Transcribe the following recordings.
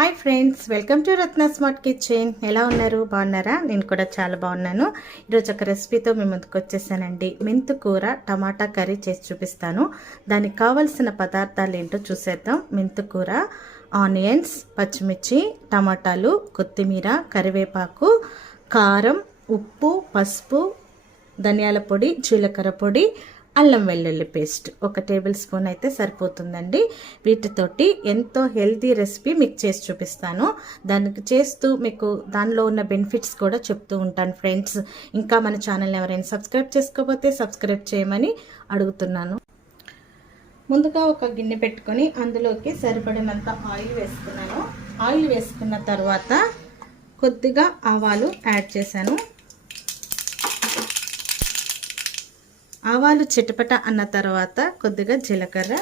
Hi friends, welcome to Ratna smart kitchen. ఎలా ఉన్నారు? బాగున్నారా? నేను కూడా చాలా బాగున్నాను. ఈరోజు ఒక రెసిపీతో మీ ముందుకు వచ్చేసానండి. మెంతు కూర టమాటా కర్రీ చేసి చూపిస్తాను. దానికి కావలసిన పదార్థాలు ఏంటో చూసేద్దాం. మెంతు కూర, ఆనియన్స్, పచ్చిమిర్చి, టమాటాలు, కొత్తిమీర, కరివేపాకు, కారం, ఉప్పు, పసుపు, ధనియాల పొడి, జీలకర్ర పొడి, అల్లం వెల్లుల్లి పేస్ట్ 1 టేబుల్ స్పూన్ అయితే సరిపోతుందండి. వీటితోటి ఎంతో హెల్తీ రెసిపీ మీకు చేసి చూపిస్తాను. దానికి చేస్తూ మీకు దానిలో ఉన్న బెనిఫిట్స్ కూడా చెప్తూ ఉంటాను ఫ్రెండ్స్. ఇంకా మన ఛానల్ని ఎవరైనా సబ్స్క్రైబ్ చేసుకోకపోతే సబ్స్క్రైబ్ చేయమని అడుగుతున్నాను. ముందుగా ఒక గిన్నె పెట్టుకొని అందులోకి సరిపడినంత ఆయిల్ వేసుకున్నాను. ఆయిల్ వేసుకున్న తర్వాత కొద్దిగా ఆవాలు యాడ్ చేశాను. ఆవాలు చిటపట అన్న తర్వాత కొద్దిగా జీలకర్ర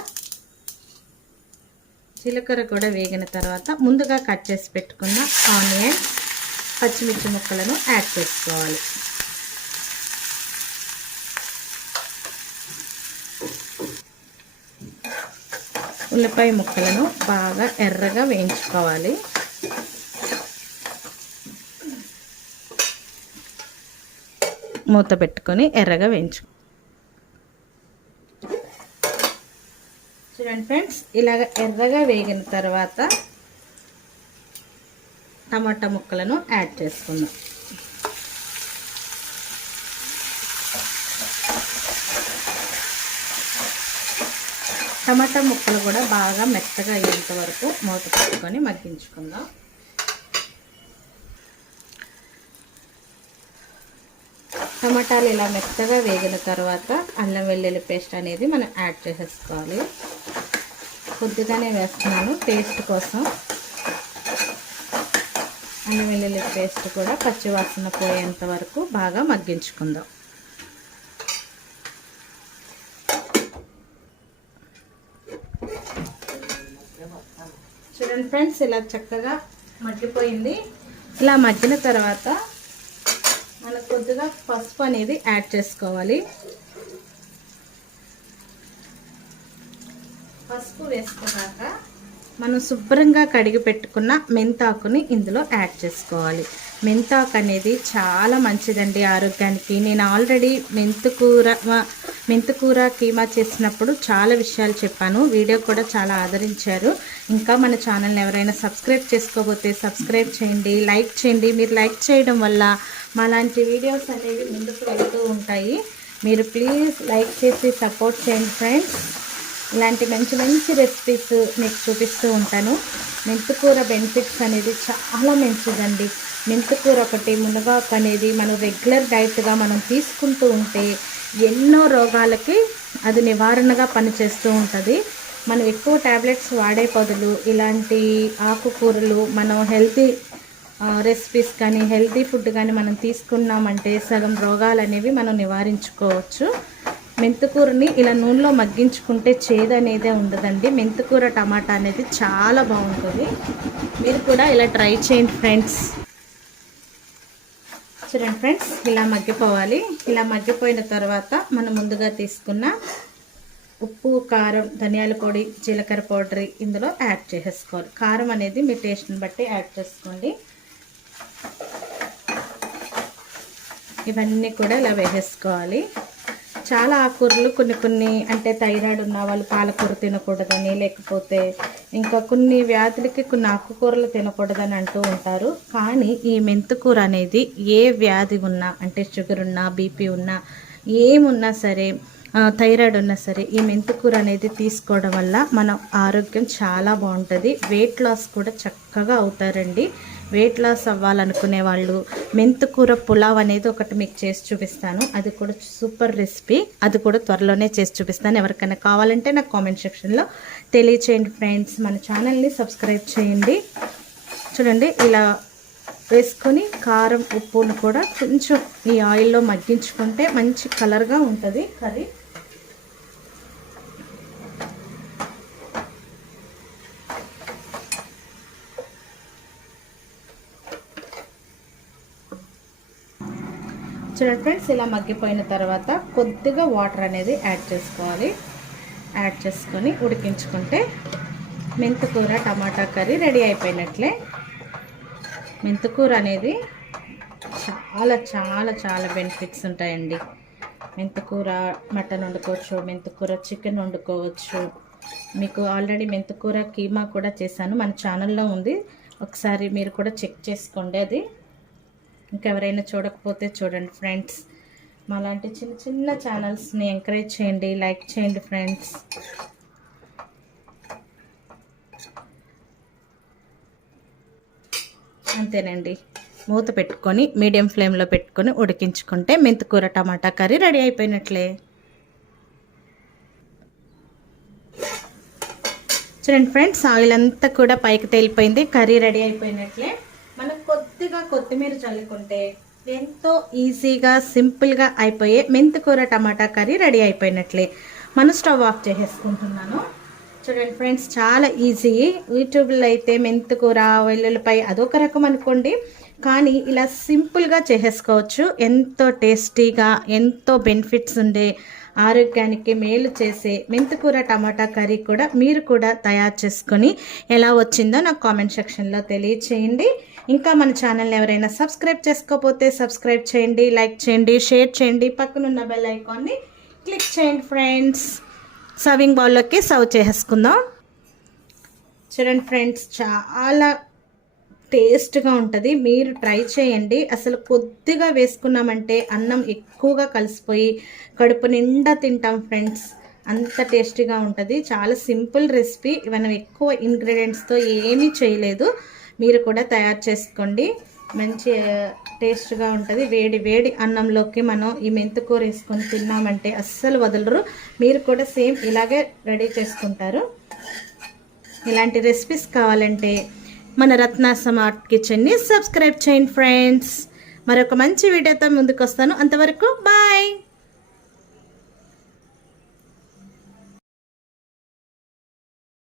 కూడా వేగిన తర్వాత ముందుగా కట్ చేసి పెట్టుకున్న ఆనియన్, పచ్చిమిర్చి ముక్కలను యాడ్ చేసుకోవాలి. ఉల్లిపాయ ముక్కలను బాగా ఎర్రగా వేయించుకోవాలి. మూత పెట్టుకొని ఎర్రగా వేయించుకోవాలి. చూడండి ఫ్రెండ్స్, ఇలాగ ఎర్రగా వేగిన తర్వాత టమాటా ముక్కలను యాడ్ చేసుకుందాం. టమాటా ముక్కలు కూడా బాగా మెత్తగా అయ్యేంత వరకు మూత పెట్టుకొని మగ్గించుకుందాం. టమాటాలు ఇలా మెత్తగా వేగిన తర్వాత అల్లం వెల్లుల్లి పేస్ట్ అనేది మనం యాడ్ చేసేసుకోవాలి. కొద్దిగానే వేస్తున్నాను టేస్ట్ కోసం. అల్లం వెల్లుల్లి పేస్ట్ కూడా పచ్చివాసన పోయేంత వరకు బాగా మగ్గించుకుందాం. చూడండి ఫ్రెండ్స్, ఇలా చక్కగా మగ్గిపోయింది. ఇలా మగ్గిన తర్వాత మనకు కొద్దిగా పసుపు అనేది యాడ్ చేసుకోవాలి. పసుపు వేసుకున్నాక మనం శుభ్రంగా కడిగి పెట్టుకున్న మెంతాకుని ఇందులో యాడ్ చేసుకోవాలి. మెంతాకు అనేది చాలా మంచిదండి ఆరోగ్యానికి. నేను ఆల్రెడీ మెంతుకూర కీమా చేసినప్పుడు చాలా విషయాలు చెప్పాను. వీడియో కూడా చాలా ఆదరించారు. ఇంకా మన ఛానల్ని ఎవరైనా సబ్స్క్రైబ్ చేసుకోకపోతే సబ్స్క్రైబ్ చేయండి, లైక్ చేయండి. మీరు లైక్ చేయడం వల్ల మాలాంటి వీడియోస్ అనేవి ముందుకు వెళ్తూ ఉంటాయి. మీరు ప్లీజ్ లైక్ చేసి సపోర్ట్ చేయండి ఫ్రెండ్స్. ఇలాంటి మంచి మంచి రెసిపీస్ మీకు చూపిస్తూ ఉంటాను. మెంతుకూర బెనిఫిట్స్ అనేది చాలా మంచిదండి. మెంతుకూర ఒకటి, మునగాకు అనేది మనం రెగ్యులర్ డైట్గా మనం తీసుకుంటూ ఉంటే ఎన్నో రోగాలకి అది నివారణగా పనిచేస్తూ ఉంటుంది. మనం ఎక్కువ ట్యాబ్లెట్స్ వాడే బదులు ఇలాంటి ఆకుకూరలు మనం హెల్తీ రెసిపీస్ కానీ హెల్తీ ఫుడ్ కానీ మనం తీసుకున్నామంటే సగం రోగాలు అనేవి మనం నివారించుకోవచ్చు. మెంతుకూరని ఇలా నూనెలో మగ్గించుకుంటే చేదు అనేదే ఉండదండి. మెంతుకూర టమాటా అనేది చాలా బాగుంటుంది. మీరు కూడా ఇలా ట్రై చేయండి ఫ్రెండ్స్. చూడండి ఫ్రెండ్స్, ఇలా మగ్గిపోవాలి. ఇలా మగ్గిపోయిన తర్వాత మనం ముందుగా తీసుకున్న ఉప్పు, కారం, ధనియాల పొడి, జీలకర్ర పౌడర్ ఇందులో యాడ్ చేసేసుకోవాలి. కారం అనేది మీ టేస్ట్ని బట్టి యాడ్ చేసుకోండి. ఇవన్నీ కూడా ఇలా వేసేసుకోవాలి. చాలా ఆకుకూరలు కొన్ని అంటే థైరాయిడ్ ఉన్న వాళ్ళు పాలకూర తినకూడదని, లేకపోతే ఇంకా కొన్ని వ్యాధులకి కొన్ని ఆకుకూరలు తినకూడదని అంటూ ఉంటారు. కానీ ఈ మెంతుకూర అనేది ఏ వ్యాధి ఉన్నా, అంటే షుగర్ ఉన్నా, బీపీ ఉన్నా, ఏమున్నా సరే, థైరాయిడ్ ఉన్నా సరే, ఈ మెంతుకూర అనేది తీసుకోవడం వల్ల మన ఆరోగ్యం చాలా బాగుంటుంది. వెయిట్ లాస్ కూడా చక్కగా అవుతారండి. వెయిట్ లాస్ అవ్వాలనుకునే వాళ్ళు మెంతుకూర పులావ్ అనేది ఒకటి మీకు చేసి చూపిస్తాను. అది కూడా సూపర్ రెసిపీ. అది కూడా త్వరలోనే చేసి చూపిస్తాను. ఎవరికైనా కావాలంటే నాకు కామెంట్ సెక్షన్లో తెలియచేయండి ఫ్రెండ్స్. మన ఛానల్ని సబ్స్క్రైబ్ చేయండి. చూడండి, ఇలా వేసుకొని కారం, ఉప్పును కూడా కొంచెం ఈ ఆయిల్లో మగ్గించుకుంటే మంచి కలర్గా ఉంటుంది కర్రీ. చూడండి ఫ్రెండ్స్, ఇలా మగ్గిపోయిన తర్వాత కొద్దిగా వాటర్ అనేది యాడ్ చేసుకోవాలి. యాడ్ చేసుకొని ఉడికించుకుంటే మెంతికూర టమాటా కర్రీ రెడీ అయిపోయినట్లే. మెంతికూర అనేది చాలా చాలా చాలా బెనిఫిట్స్ ఉంటాయండి. మెంతికూర మటన్ వండుకోవచ్చు, మెంతికూర చికెన్ వండుకోవచ్చు. మీకు ఆల్రెడీ మెంతికూర కీమా కూడా చేశాను, మన ఛానల్లో ఉంది, ఒకసారి మీరు కూడా చెక్ చేసుకోండి. అది ఇంకెవరైనా చూడకపోతే చూడండి ఫ్రెండ్స్. మాలాంటి చిన్న చిన్న ఛానల్స్ని ఎంకరేజ్ చేయండి, లైక్ చేయండి ఫ్రెండ్స్. అంతేనండి, మూత పెట్టుకొని మీడియం ఫ్లేమ్లో పెట్టుకొని ఉడికించుకుంటే మెంతికూర టమాటా కర్రీ రెడీ అయిపోయినట్లే. చూడండి ఫ్రెండ్స్, ఆయిల్ అంతా కూడా పైకి తేలిపోయింది, కర్రీ రెడీ అయిపోయినట్లే. మనం కొద్దిగా కొత్తిమీర చల్లుకుంటే ఎంతో ఈజీగా సింపుల్గా అయిపోయే మెంతికూర టమాటా కర్రీ రెడీ అయిపోయినట్లే. మనం స్టవ్ ఆఫ్ చేసేసుకుంటున్నాను. చూడండి ఫ్రెండ్స్, చాలా ఈజీ. యూట్యూబ్లో అయితే మెంతికూర వెల్లుల్లిపాయ అదొక రకం అనుకోండి, కానీ ఇలా సింపుల్గా చేసేసుకోవచ్చు. ఎంతో టేస్టీగా, ఎంతో బెనిఫిట్స్ ఉండే, ఆరోగ్యానికి మేలు చేసే మెంతికూర టమాటా కర్రీ కూడా మీరు కూడా తయారు చేసుకొని ఎలా వచ్చిందో నాకు కామెంట్ సెక్షన్లో తెలియచేయండి. ఇంకా మన ఛానల్ని ఎవరైనా సబ్స్క్రైబ్ చేసుకోకపోతే సబ్స్క్రైబ్ చేయండి, లైక్ చేయండి, షేర్ చేయండి, పక్కనున్న బెల్ ఐకాన్ని క్లిక్ చేయండి ఫ్రెండ్స్. సర్వింగ్ బౌల్లోకి సర్వ్ చేసుకుందాం. చూడండి ఫ్రెండ్స్, చాలా టేస్ట్గా ఉంటుంది, మీరు ట్రై చేయండి. అసలు కొద్దిగా వేసుకున్నామంటే అన్నం ఎక్కువగా కలిసిపోయి కడుపు నిండా తింటాం ఫ్రెండ్స్, అంత టేస్టీగా ఉంటుంది. చాలా సింపుల్ రెసిపీ, మనం ఎక్కువ ఇంగ్రీడియంట్స్తో ఏమీ చేయలేదు, మీరు కూడా తయారు చేసుకోండి. మంచి టేస్ట్గా ఉంటుంది. వేడి వేడి అన్నంలోకి మనం ఈ మెంతికూర వేసుకొని తిన్నామంటే అస్సలు వదలరు. మీరు కూడా సేమ్ ఇలాగే రెడీ చేసుకుంటారు. ఇలాంటి రెసిపీస్ కావాలంటే మన రత్న స్మార్ట్ కిచెన్ని సబ్స్క్రైబ్ చేయండి ఫ్రెండ్స్. మరొక మంచి వీడియోతో ముందుకు వస్తాను. అంతవరకు బాయ్.